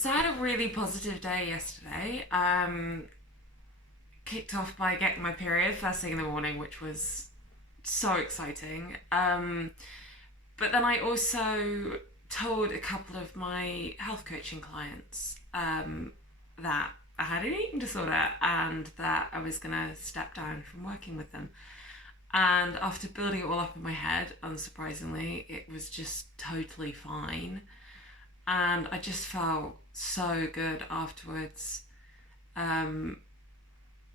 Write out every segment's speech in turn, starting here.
So I had a really positive day yesterday. Kicked off by getting my period first thing in the morning, which was so exciting. But then I also told a couple of my health coaching clients that I had an eating disorder and that I was going to step down from working with them. And after building it all up in my head, unsurprisingly, it was just totally fine. And I just felt so good afterwards. Um,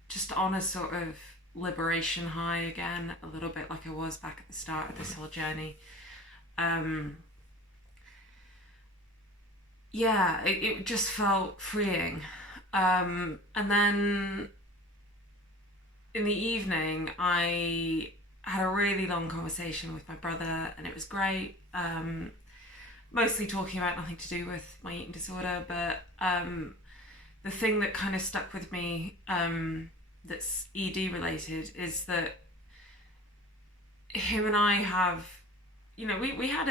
just on a sort of liberation high again, a little bit like I was back at the start of this whole journey. Um, yeah, it just felt freeing. And then in the evening, I had a really long conversation with my brother, and it was great. Mostly talking about nothing to do with my eating disorder, but the thing that kind of stuck with me that's ED related is that him and I have, we had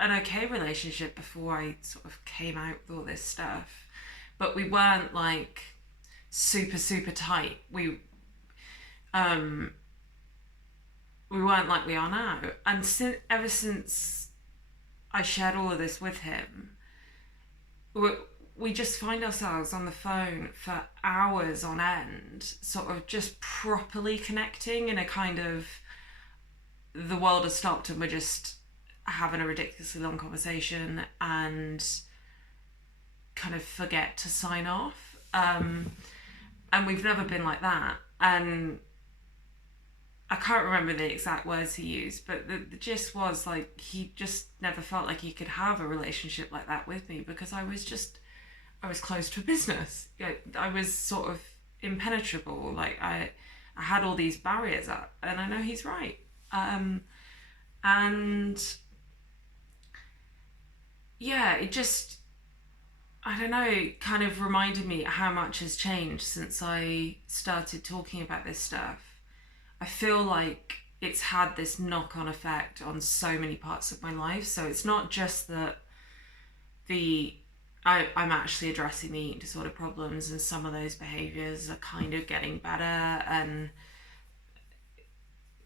an okay relationship before I sort of came out with all this stuff, but we weren't like super super tight. Um we weren't like we are now, and ever since I shared all of this with him, we just find ourselves on the phone for hours on end, sort of just properly connecting in a kind of, the world has stopped and we're just having a ridiculously long conversation and kind of forget to sign off. And we've never been like that. And I can't remember the exact words he used, but the gist was like he just never felt like he could have a relationship like that with me because I was close to a business. I was sort of impenetrable. Like I had all these barriers up, and I know he's right. And yeah, it just, I don't know, it kind of reminded me how much has changed since I started talking about this stuff. I feel like it's had this knock-on effect on so many parts of my life. So it's not just that I'm actually addressing the eating disorder problems and some of those behaviours are kind of getting better, and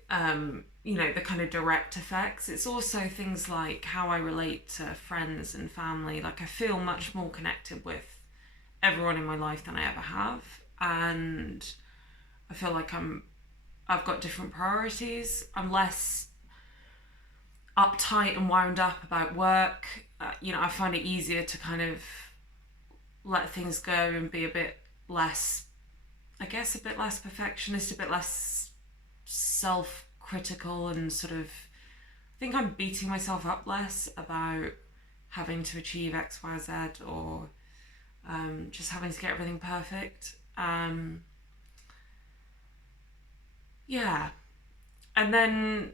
the kind of direct effects. It's also things like how I relate to friends and family. Like I feel much more connected with everyone in my life than I ever have, and I feel like I've got different priorities. I'm less uptight and wound up about work. I find it easier to kind of let things go and be a bit less, I guess, a bit less perfectionist, a bit less self-critical, and sort of, I think I'm beating myself up less about having to achieve X, Y, Z, or just having to get everything perfect. Yeah. And then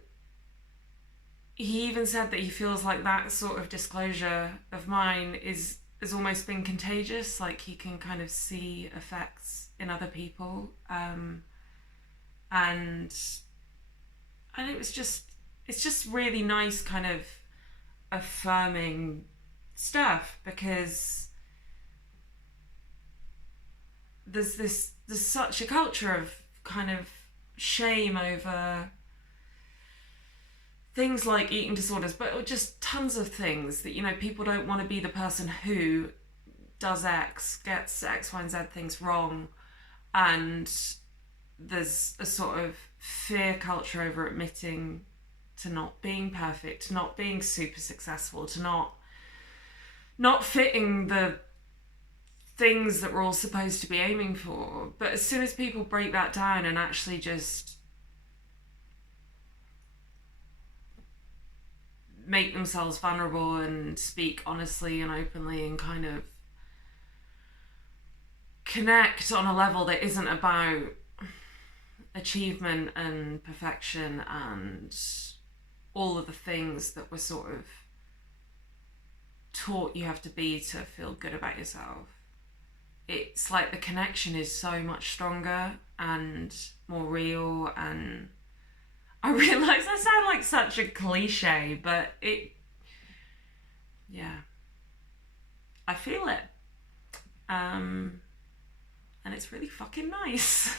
he even said that he feels like that sort of disclosure of mine has almost been contagious. Like he can kind of see effects in other people, and it's just really nice, kind of affirming stuff, because there's such a culture of kind of shame over things like eating disorders, but just tons of things that, people don't want to be the person who does X, gets X, Y, and Z things wrong. And there's a sort of fear culture over admitting to not being perfect, to not being super successful, to not fitting the things that we're all supposed to be aiming for. But as soon as people break that down and actually just make themselves vulnerable and speak honestly and openly and kind of connect on a level that isn't about achievement and perfection and all of the things that we're sort of taught you have to be to feel good about yourself, it's like the connection is so much stronger and more real. And I realise I sound like such a cliche, but yeah, I feel it. And it's really fucking nice.